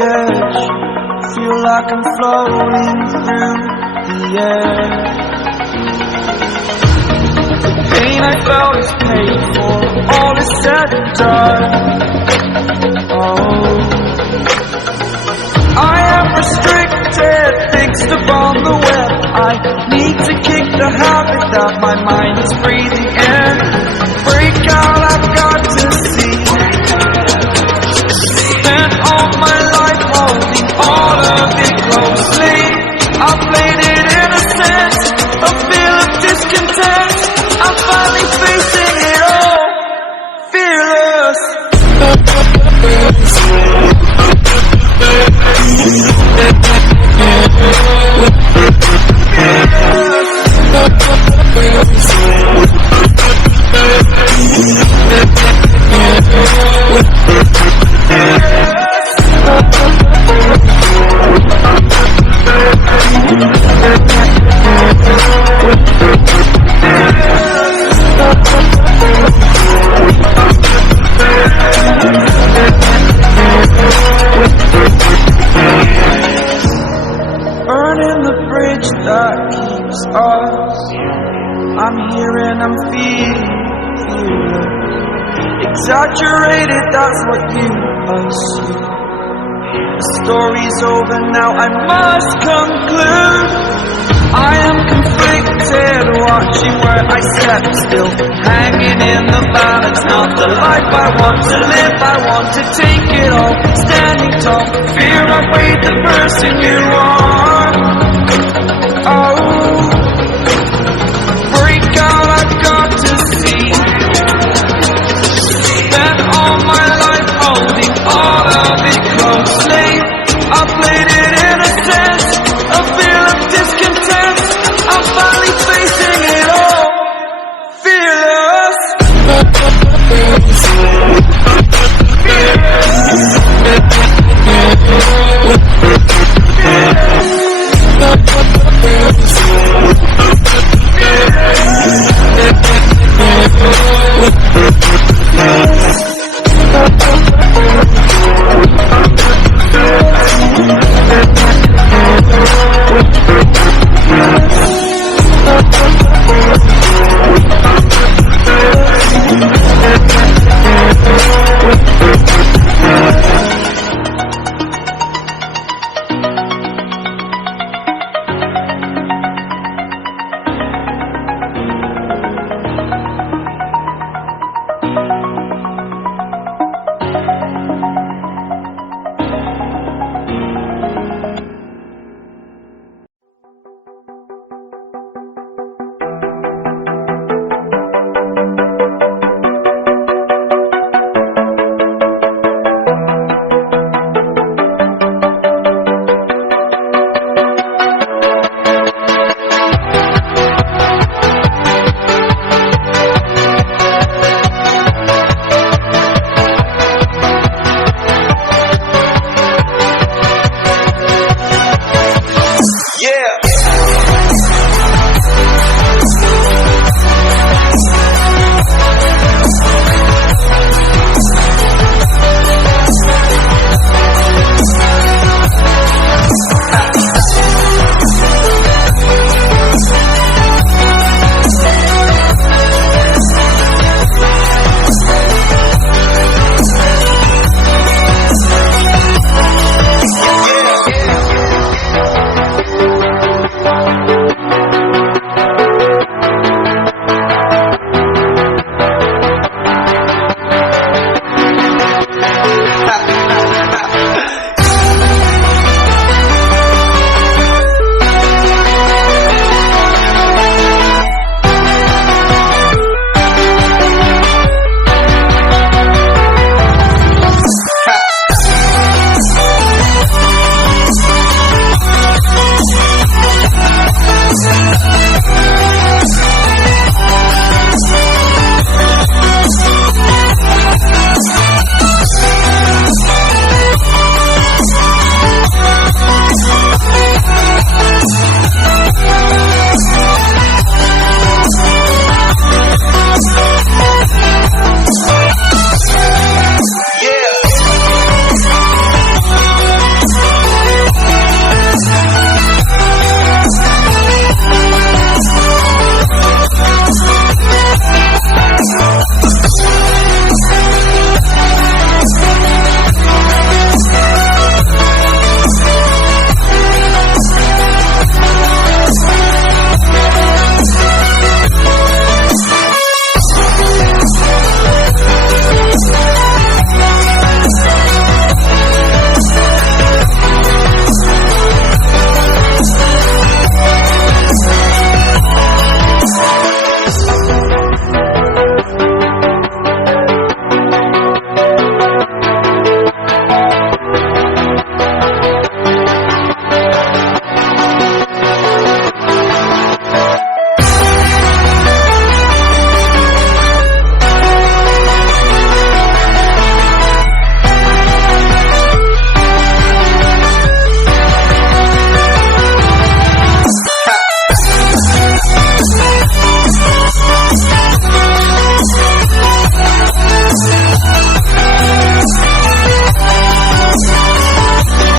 edge, feel like I'm floating through the air. The pain I felt is paid for, all is said and done. Oh, I am restricted, fixed upon the web. I need to kick the habit that my mind is breathing in. Break out, I've got to see. Spent all my life holding all of it closely. I played it innocent, a feel of discontent. I'm finally facing it all, fearless. Burning the bridge that keeps us. I'm here and I'm feeling exaggerated, that's what you assume. The story's over now, I must conclude. I am conflicted, watching where I step still, hanging in the balance. Not the life I want to live, I want to take it all. Standing tall, fear I've weighed the person you are. Oh, break out, I've got to see. Spent all my life holding all of it closely. I played it innocent, a feel of discontent. I'm finally facing it all, fearless. Fearless.